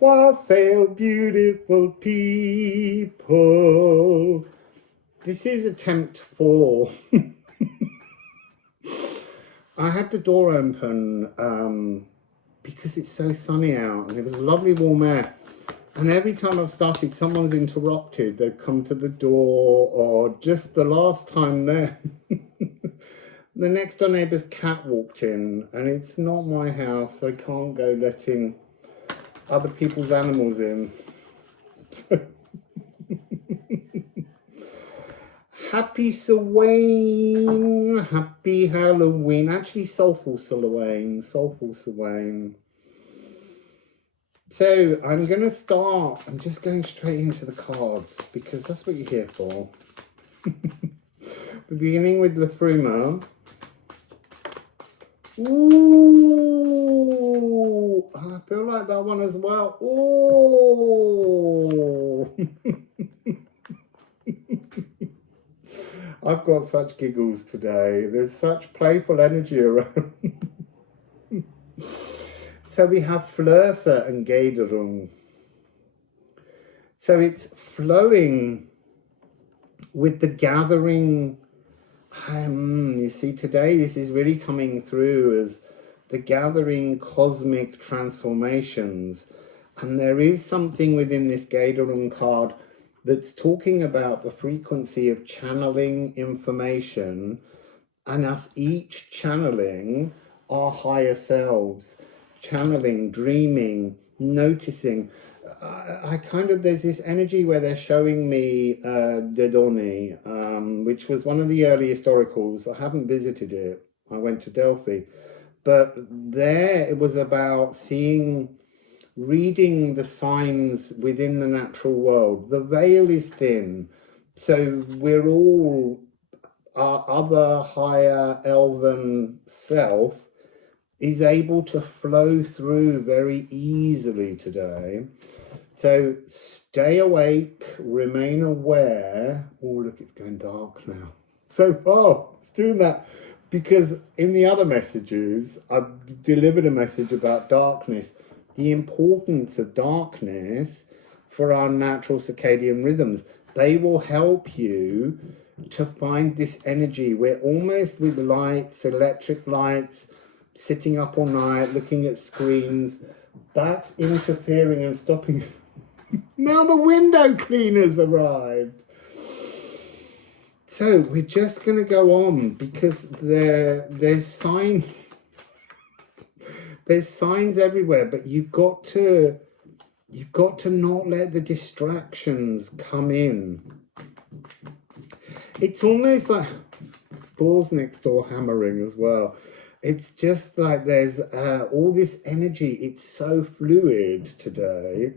Wassail, beautiful people. This is attempt 4. I had the door open because it's so sunny out and it was lovely warm air. And every time I've started, someone's interrupted. They've come to the door, or just the last time there, the next door neighbour's cat walked in, and it's not my house. I can't go letting other people's animals in. Happy Samhain, happy Halloween. Actually, soulful Samhain, soulful Samhain. So I'm going to start. I'm just going straight into the cards because that's what you're here for. We're beginning with Liffruma. Ooh, I feel like that one as well. Ooh. I've got such giggles today. There's such playful energy around. So we have Flörse and Gederung. So it's flowing with the gathering. You see, today this is really coming through as the gathering cosmic transformations. And there is something within this Gederung card that's talking about the frequency of channeling information and us each channeling our higher selves. Channeling, dreaming, noticing. I kind of, there's this energy where they're showing me Dedoni, which was one of the earliest oracles. I haven't visited it. I went to Delphi. But there it was about reading the signs within the natural world. The veil is thin. So we're all, our other higher elven self is able to flow through very easily today. So stay awake, remain aware. Oh, look, it's going dark now. So, it's doing that because in the other messages, I've delivered a message about darkness, the importance of darkness for our natural circadian rhythms. They will help you to find this energy. We're almost with lights, electric lights, sitting up all night, looking at screens, that's interfering and stopping. Now the window cleaners arrived. So we're just going to go on because there's signs. There's signs everywhere, but you've got to not let the distractions come in. It's almost like doors next door hammering as well. It's just like there's all this energy. It's so fluid today.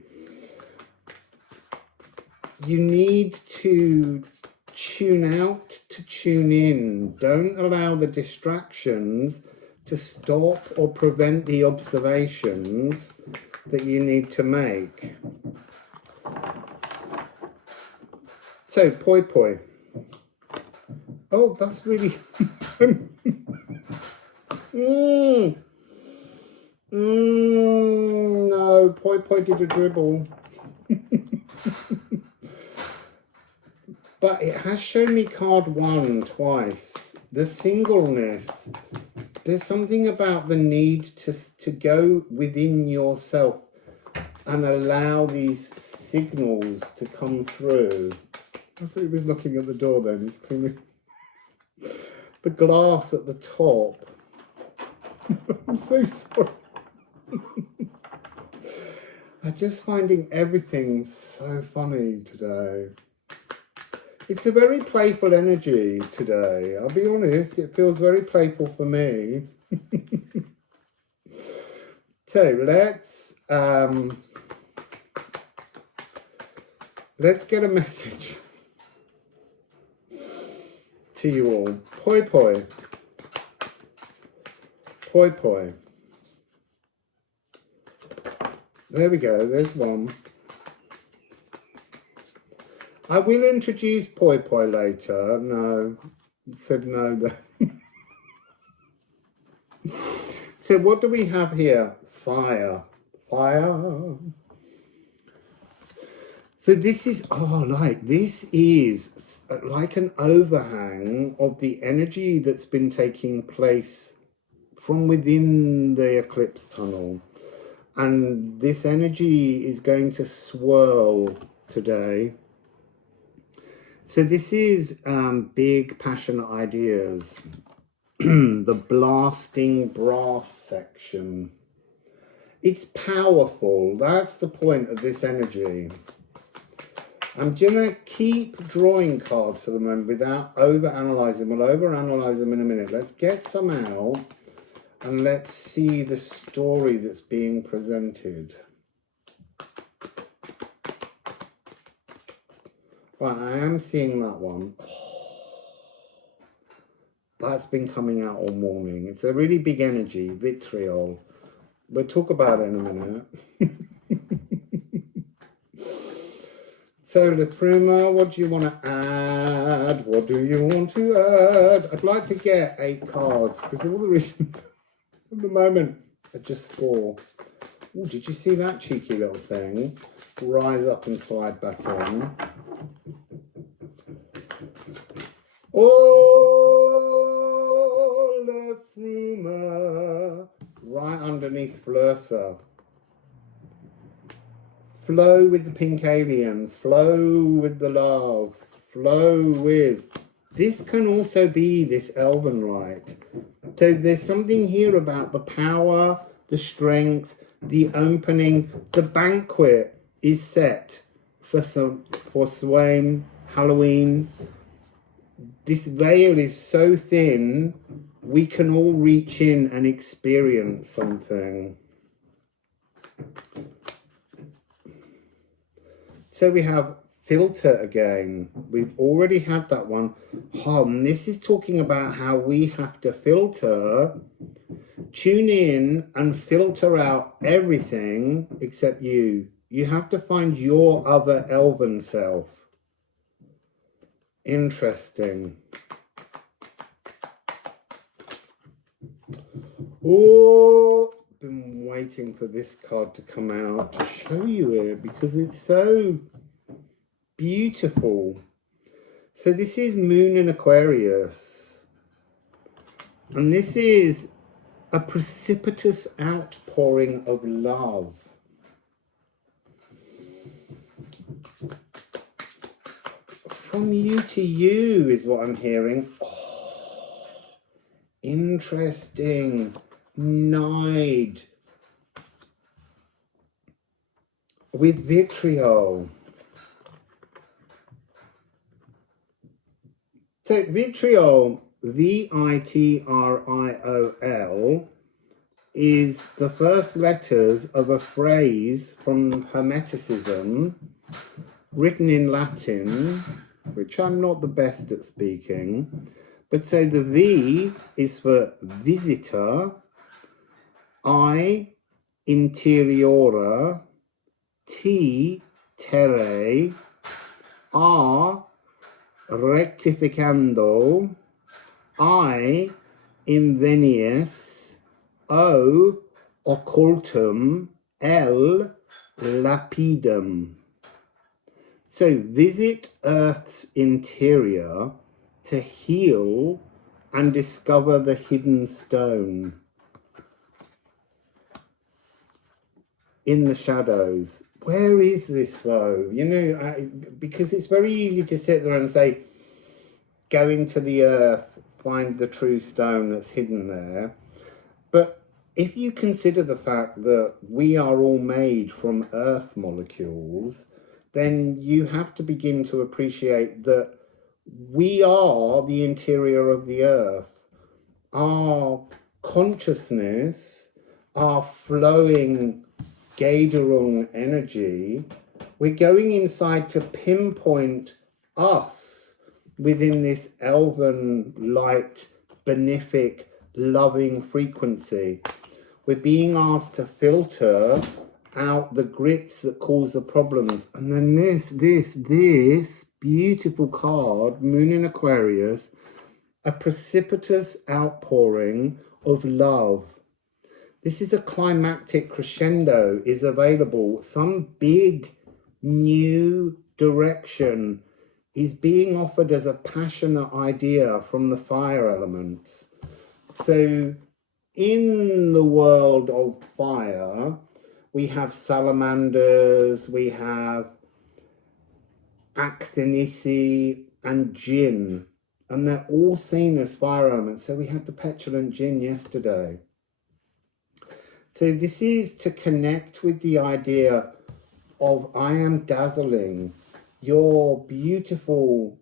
You need to tune out to tune in. Don't allow the distractions to stop or prevent the observations that you need to make. So, poi poi. Oh, that's really... No, poi poi did a dribble. But it has shown me card 1 twice. The singleness. There's something about the need to go within yourself and allow these signals to come through. I thought he was looking at the door then. He's cleaning the glass at the top. I'm so sorry. I'm just finding everything so funny today. It's a very playful energy today. I'll be honest, it feels very playful for me. So let's get a message to you all. Poi poi. Poi poi. There we go, there's one. I will introduce poi poi later. No, said no there. So what do we have here? Fire. Fire. So this is, this is like an overhang of the energy that's been taking place from within the eclipse tunnel. And this energy is going to swirl today. So this is big passionate ideas. The blasting brass section. It's powerful. That's the point of this energy. I'm gonna keep drawing cards for the moment without over-analysing. We'll over-analyse them in a minute. Let's get some out and let's see the story that's being presented. Right, I am seeing that one. That's been coming out all morning. It's a really big energy, vitriol. We'll talk about it in a minute. So, Liffruma, what do you want to add? What do you want to add? I'd like to get 8 cards, because all the reasons at the moment are just 4. Oh, did you see that cheeky little thing? Rise up and slide back in. Oh, Liffruma. Right underneath Flursa. Flow with the pink alien, flow with the love, flow with... This can also be this elven light. So there's something here about the power, the strength, the opening. The banquet is set for Samhain, Halloween. This veil is so thin, we can all reach in and experience something. So we have filter again. We've already had that one. This is talking about how we have to filter, tune in and filter out everything except you. You have to find your other elven self. Interesting. Oh, been waiting for this card to come out to show you it because it's so beautiful. So this is Moon in Aquarius, and this is a precipitous outpouring of love. From you to you is what I'm hearing. Oh, interesting. Nide with vitriol. So vitriol, V-I-T-R-I-O-L, is the first letters of a phrase from Hermeticism written in Latin, which I'm not the best at speaking. But so the V is for visitor, I, interiora, T, terre, R, rectificando, I, invenies, O, occultum, L, lapidum. So visit Earth's interior to heal and discover the hidden stone in the shadows. Where is this though? You know, because it's very easy to sit there and say, go into the earth, find the true stone that's hidden there. But if you consider the fact that we are all made from earth molecules, then you have to begin to appreciate that we are the interior of the earth. Our consciousness, our flowing Gaderung energy, we're going inside to pinpoint us within this elven, light, benefic, loving frequency. We're being asked to filter out the grits that cause the problems. And then this beautiful card, Moon in Aquarius, a precipitous outpouring of love. This is a climactic crescendo is available. Some big new direction is being offered as a passionate idea from the fire elements. So in the world of fire, we have salamanders, we have Actinisi and Jinn, and they're all seen as fire elements. So we had the petulant Jinn yesterday. So this is to connect with the idea of I am dazzling, your beautiful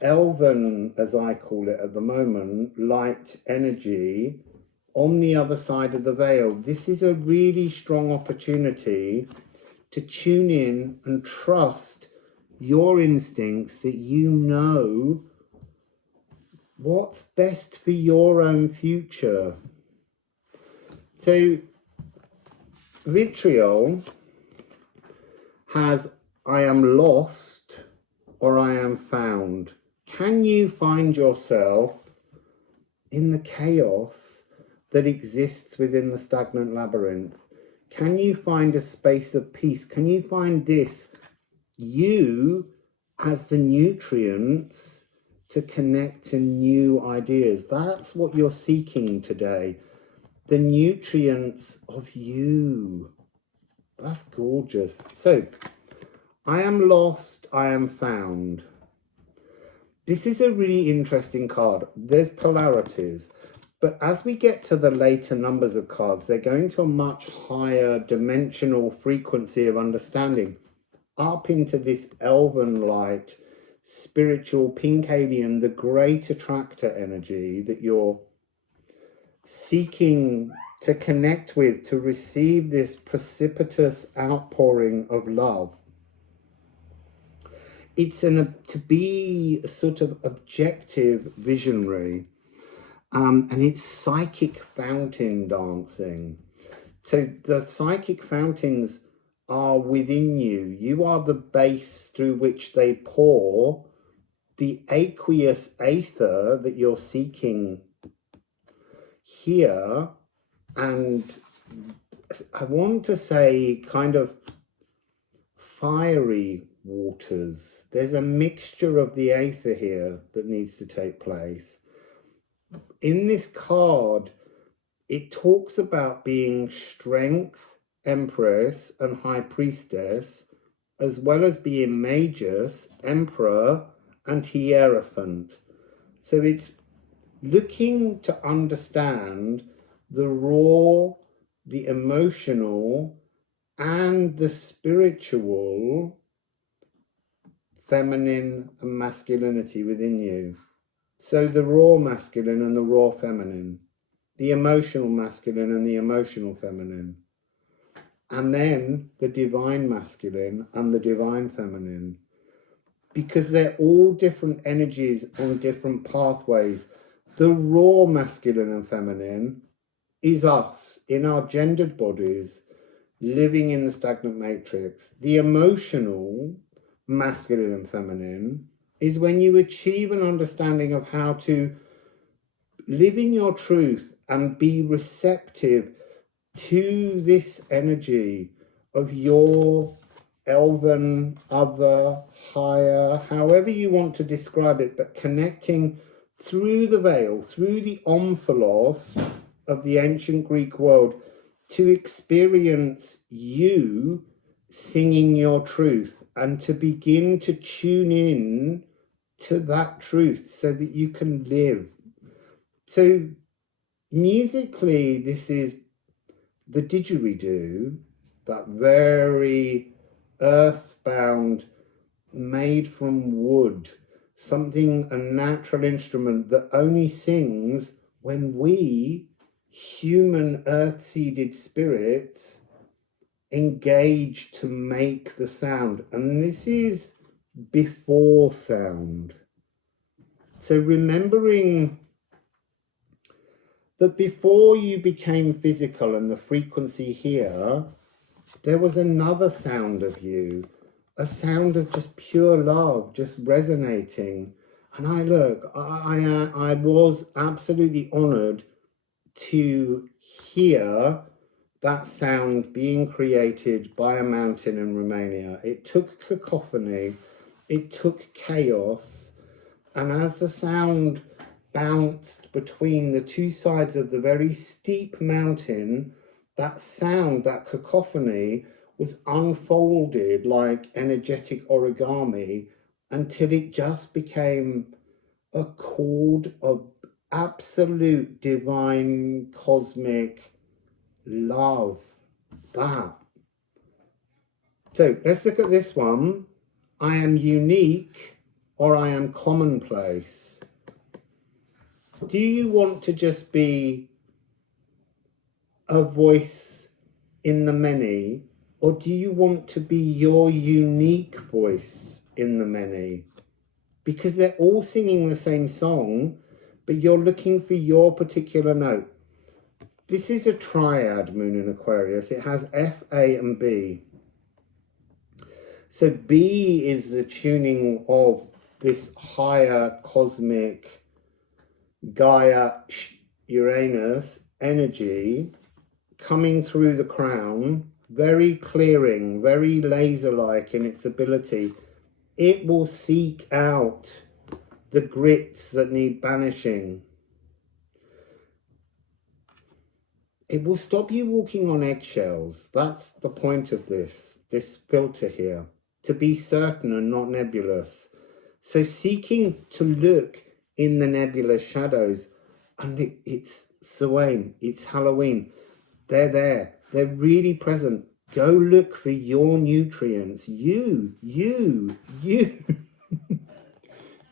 elven, as I call it at the moment, light energy on the other side of the veil. This is a really strong opportunity to tune in and trust your instincts, that you know what's best for your own future. So vitriol has I am lost or I am found. Can you find yourself in the chaos that exists within the stagnant labyrinth? Can you find a space of peace? Can you find this, you as the nutrients to connect to new ideas? That's what you're seeking today. The nutrients of you. That's gorgeous. So, I am lost, I am found. This is a really interesting card. There's polarities, but as we get to the later numbers of cards, they're going to a much higher dimensional frequency of understanding, up into this elven light, spiritual pink alien, the great attractor energy that you're seeking to connect with, to receive this precipitous outpouring of love. It's to be a sort of objective visionary, and it's psychic fountain dancing. So the psychic fountains are within you. You are the base through which they pour the aqueous aether that you're seeking here. And I want to say kind of fiery waters. There's a mixture of the aether here that needs to take place. In this card, it talks about being strength, empress, and high priestess, as well as being magus, emperor, and hierophant. So it's looking to understand the raw, the emotional, and the spiritual feminine and masculinity within you. So the raw masculine and the raw feminine, the emotional masculine and the emotional feminine, and then the divine masculine and the divine feminine, because they're all different energies on different pathways. The raw masculine and feminine is us in our gendered bodies, living in the stagnant matrix. The emotional masculine and feminine is when you achieve an understanding of how to live in your truth and be receptive to this energy of your elven, other, higher, however you want to describe it, but connecting through the veil, through the omphalos of the ancient Greek world, to experience you singing your truth and to begin to tune in to that truth so that you can live. So musically, this is the didgeridoo, that very earthbound, made from wood, something, a natural instrument that only sings when we, human earth-seeded spirits, engage to make the sound. And this is before sound. So remembering that before you became physical and the frequency here, there was another sound of you, a sound of just pure love, just resonating. And I was absolutely honored to hear that sound being created by a mountain in Romania. It took cacophony, it took chaos, and as the sound bounced between the two sides of the very steep mountain, that sound, that cacophony, was unfolded like energetic origami until it just became a chord of absolute divine cosmic love. That. So let's look at this one. I am unique or I am commonplace. Do you want to just be a voice in the many, or do you want to be your unique voice in the many? Because they're all singing the same song, but you're looking for your particular note. This is a triad moon in Aquarius. It has F, A, and B. So B is the tuning of this higher cosmic Gaia Uranus energy coming through the crown, very clearing, very laser-like in its ability. It will seek out the grits that need banishing. It will stop you walking on eggshells. That's the point of this filter here, to be certain and not nebulous. So seeking to look in the nebulous shadows, and it's Samhain, it's Halloween. They're there. They're really present. Go look for your nutrients. You.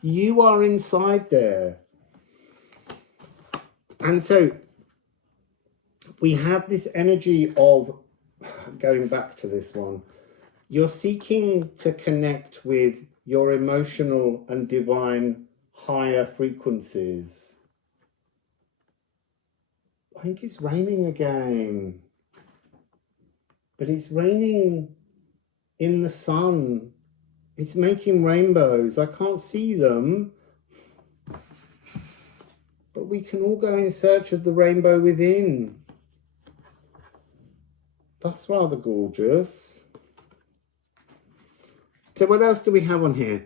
You are inside there. And so we have this energy of, going back to this one, you're seeking to connect with your emotional and divine higher frequencies. I think it's raining again, but it's raining in the sun. It's making rainbows. I can't see them, but we can all go in search of the rainbow within. That's rather gorgeous. So what else do we have on here?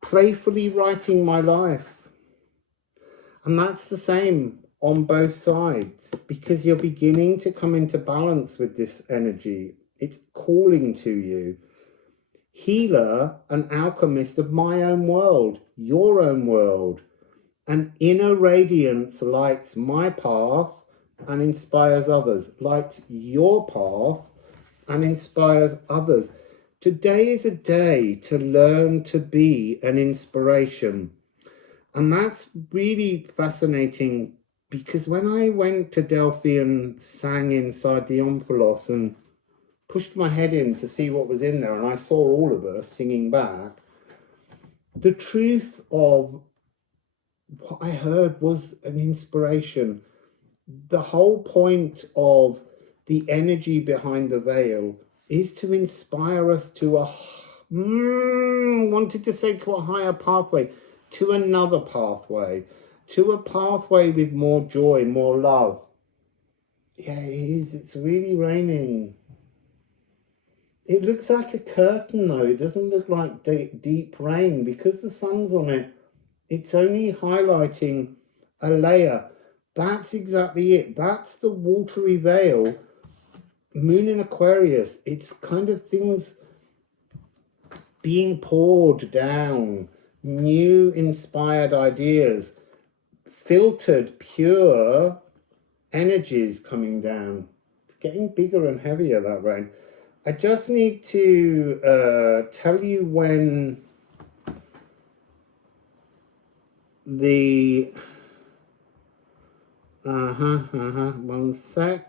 Playfully writing my life. And that's the same on both sides, because you're beginning to come into balance with this energy. It's calling to you. Healer and alchemist of my own world, your own world. An inner radiance lights my path and inspires others. Lights your path and inspires others. Today is a day to learn to be an inspiration. And that's really fascinating, because when I went to Delphi and sang inside the omphalos and pushed my head in to see what was in there, and I saw all of us singing back, the truth of what I heard was an inspiration. The whole point of the energy behind the veil is to inspire us to a, wanted to say to a higher pathway, to another pathway, to a pathway with more joy, more love. Yeah, it is. It's really raining. It looks like a curtain though. It doesn't look like deep rain, because the sun's on it. It's only highlighting a layer. That's exactly it. That's the watery veil. Moon in Aquarius. It's kind of things being poured down. New inspired ideas. Filtered, pure energies coming down. It's getting bigger and heavier, that rain. I just need to tell you when the... one sec.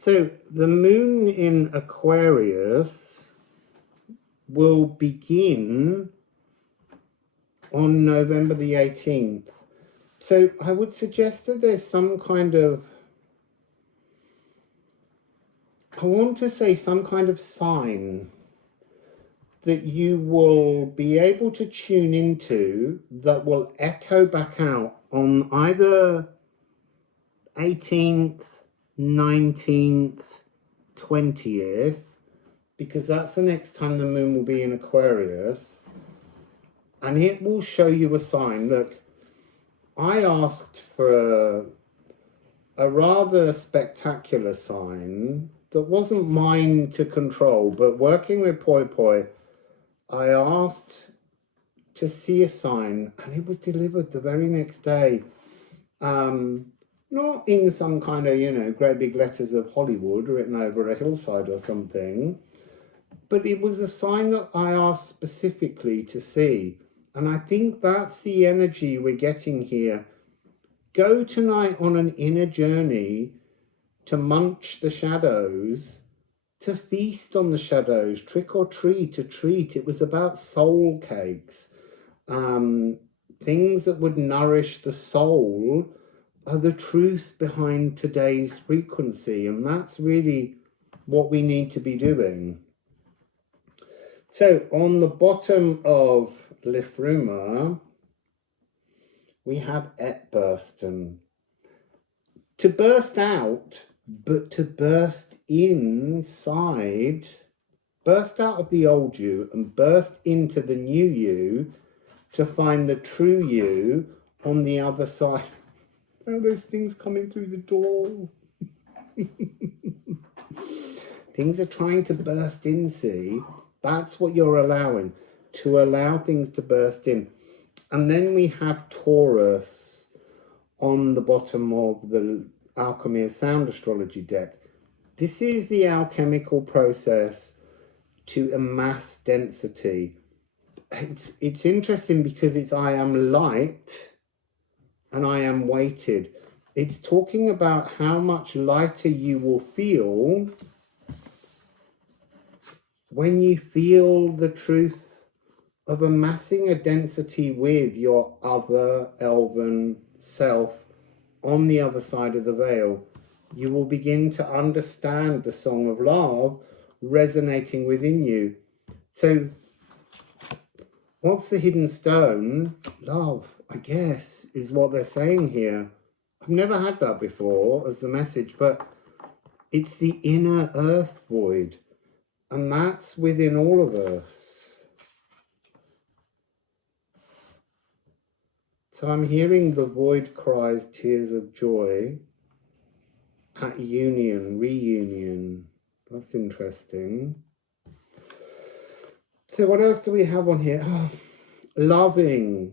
So the moon in Aquarius will begin on November the 18th. So I would suggest that there's some kind of, I want to say some kind of sign that you will be able to tune into that will echo back out on either 18th, 19th, 20th, because that's the next time the moon will be in Aquarius, and it will show you a sign. Look, I asked for a rather spectacular sign that wasn't mine to control, but working with Poi Poi, I asked to see a sign, and it was delivered the very next day. Not in some kind of, you know, great big letters of Hollywood written over a hillside or something, but it was a sign that I asked specifically to see. And I think that's the energy we're getting here. Go tonight on an inner journey to munch the shadows, to feast on the shadows, trick or treat, to treat. It was about soul cakes, things that would nourish the soul are the truth behind today's frequency, and that's really what we need to be doing. So on the bottom of Liffruma, we have etbursten. To burst out, but to burst inside, burst out of the old you and burst into the new you to find the true you on the other side. Oh, there's things coming through the door. Things are trying to burst in, see? That's what you're allowing, to allow things to burst in. And then we have Taurus on the bottom of the Alchemy of Sound Astrology deck. This is the alchemical process to amass density. It's interesting because it's I am light and I am weighted. It's talking about how much lighter you will feel when you feel the truth of amassing a density with your other elven self on the other side of the veil. You will begin to understand the song of love resonating within you. So what's the hidden stone? Love, I guess, is what they're saying here. I've never had that before as the message, but it's the inner earth void, and that's within all of us. So I'm hearing the void cries tears of joy at union, reunion. That's interesting. So what else do we have on here? Oh, loving,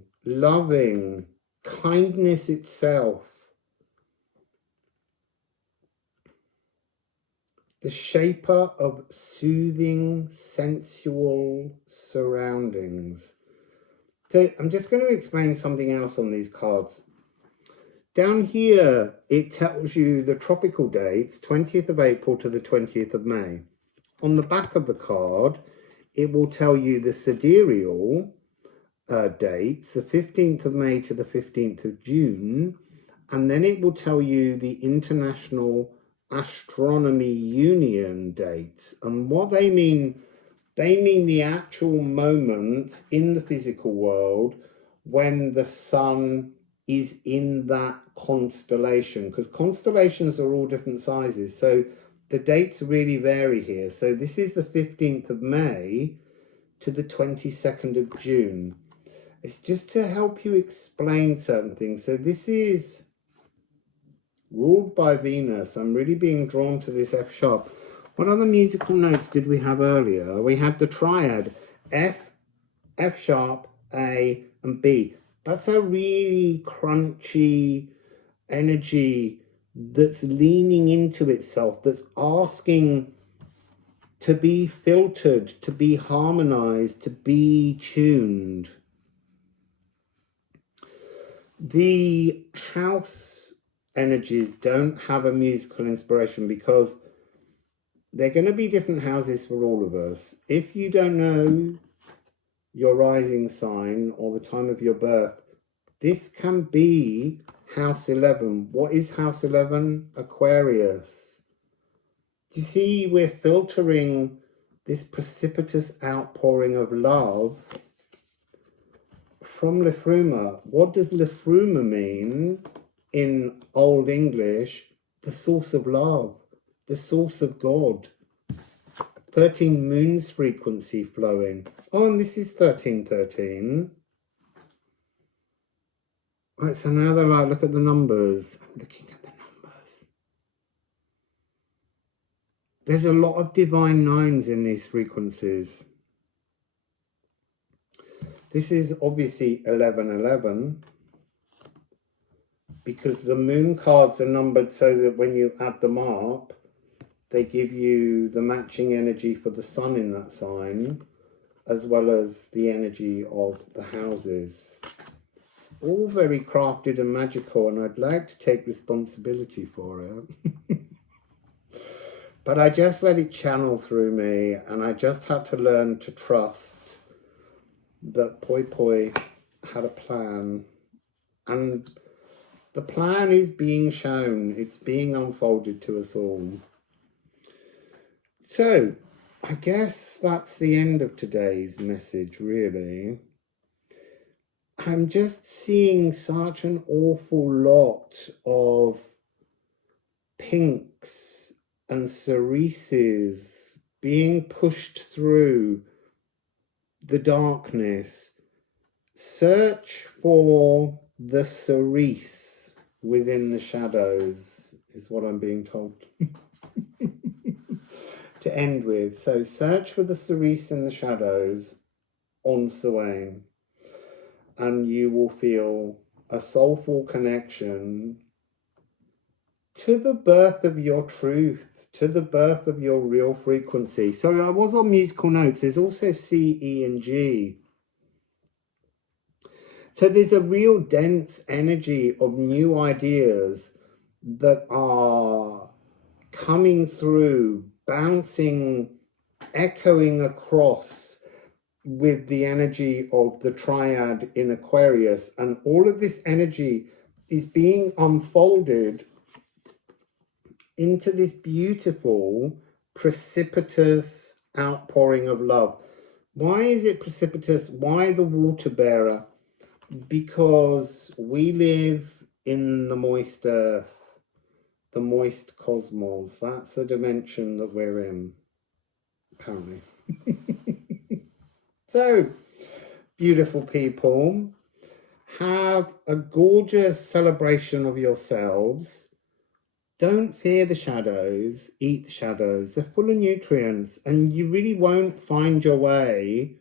kindness itself. The shaper of soothing, sensual surroundings. So I'm just going to explain something else on these cards. Down here, it tells you the tropical dates, 20th of April to the 20th of May. On the back of the card, it will tell you the sidereal dates, the 15th of May to the 15th of June, and then it will tell you the International Astronomy Union dates. And what they mean the actual moment in the physical world when the sun is in that constellation, because constellations are all different sizes, so the dates really vary here. So this is the 15th of May to the 22nd of June. It's just to help you explain certain things. So this is ruled by Venus. I'm really being drawn to this F sharp. What other musical notes did we have earlier? We had the triad F, F sharp, A, and B. That's a really crunchy energy that's leaning into itself, that's asking to be filtered, to be harmonized, to be tuned. The house energies don't have a musical inspiration because they're going to be different houses for all of us. If you don't know your rising sign or the time of your birth, this can be house 11. What is house 11? Aquarius. Do you see we're filtering this precipitous outpouring of love from Liffruma. What does Liffruma mean in Old English? The source of love, the source of God. 13 moons frequency flowing. Oh, and this is 1313. Right, so now they're like, look at the numbers. I'm looking at the numbers. There's a lot of divine nines in these frequencies. This is obviously 1111 because the moon cards are numbered so that when you add them up, they give you the matching energy for the sun in that sign, as well as the energy of the houses. It's all very crafted and magical, and I'd like to take responsibility for it. But I just let it channel through me, and I just had to learn to trust that Poi Poi had a plan. And the plan is being shown, it's being unfolded to us all. So, I guess that's the end of today's message, really. I'm just seeing such an awful lot of pinks and cerises being pushed through the darkness. Search for the cerise within the shadows, is what I'm being told. To end with, so search for the cerise in the shadows on Sawain, and you will feel a soulful connection to the birth of your truth, to the birth of your real frequency. So I was on musical notes. There's also C, E, and G. So there's a real dense energy of new ideas that are coming through, bouncing, echoing across with the energy of the triad in Aquarius. And all of this energy is being unfolded into this beautiful, precipitous outpouring of love. Why is it precipitous? Why the water bearer? Because we live in the moist earth, the moist cosmos. That's the dimension that we're in, apparently. So, beautiful people, have a gorgeous celebration of yourselves. Don't fear the shadows, eat the shadows. They're full of nutrients, and you really won't find your way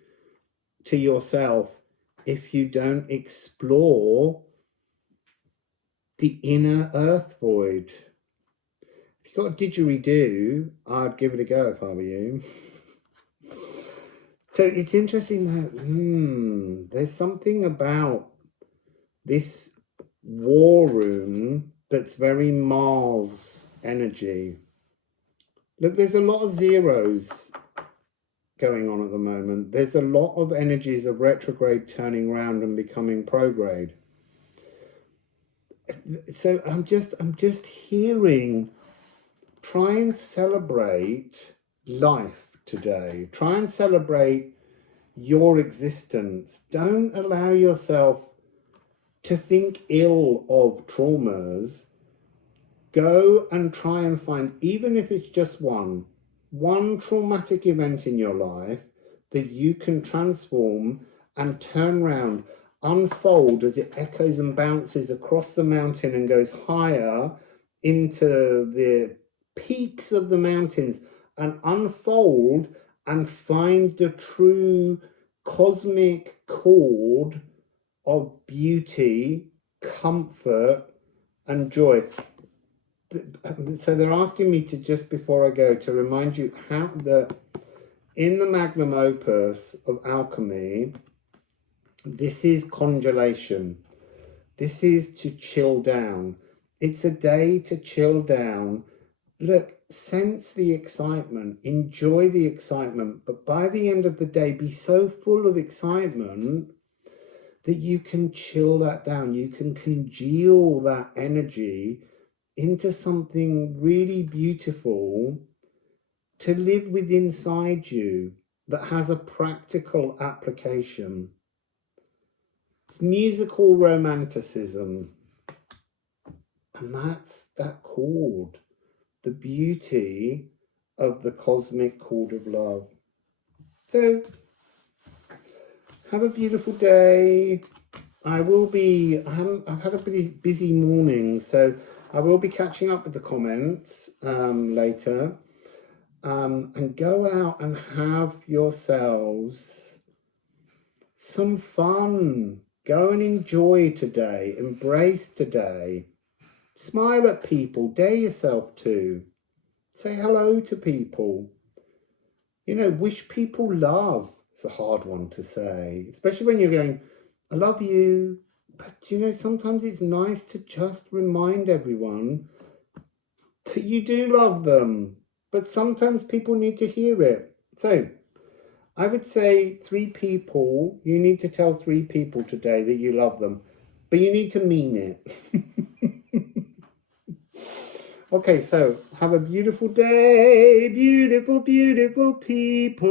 to yourself if you don't explore the inner earth void. If you've got a didgeridoo, I'd give it a go if I were you. So it's interesting that there's something about this war room that's very Mars energy. Look, there's a lot of zeros going on at the moment. There's a lot of energies of retrograde turning around and becoming prograde. So I'm just hearing, try and celebrate life today. Try and celebrate your existence. Don't allow yourself to think ill of traumas. Go and try and find, even if it's just one traumatic event in your life that you can transform and turn around, unfold as it echoes and bounces across the mountain and goes higher into the peaks of the mountains, and unfold and find the true cosmic chord of beauty, comfort, and joy. So they're asking me to, just before I go, to remind you how that in the magnum opus of alchemy, this is congelation. This is to chill down. It's a day to chill down. Look, sense the excitement, enjoy the excitement, but by the end of the day, be so full of excitement that you can chill that down. You can congeal that energy into something really beautiful to live with inside you that has a practical application. It's musical romanticism. And that's that chord, the beauty of the cosmic chord of love. So, have a beautiful day. I've had a pretty busy morning, so I will be catching up with the comments later. And go out and have yourselves some fun. Go and enjoy today. Embrace today. Smile at people. Dare yourself to. Say hello to people. You know, wish people love. It's a hard one to say, especially when you're going, I love you. But, you know, sometimes it's nice to just remind everyone that you do love them. But sometimes people need to hear it. So I would say 3 people, you need to tell 3 people today that you love them. But you need to mean it. Okay, so have a beautiful day, beautiful, beautiful people.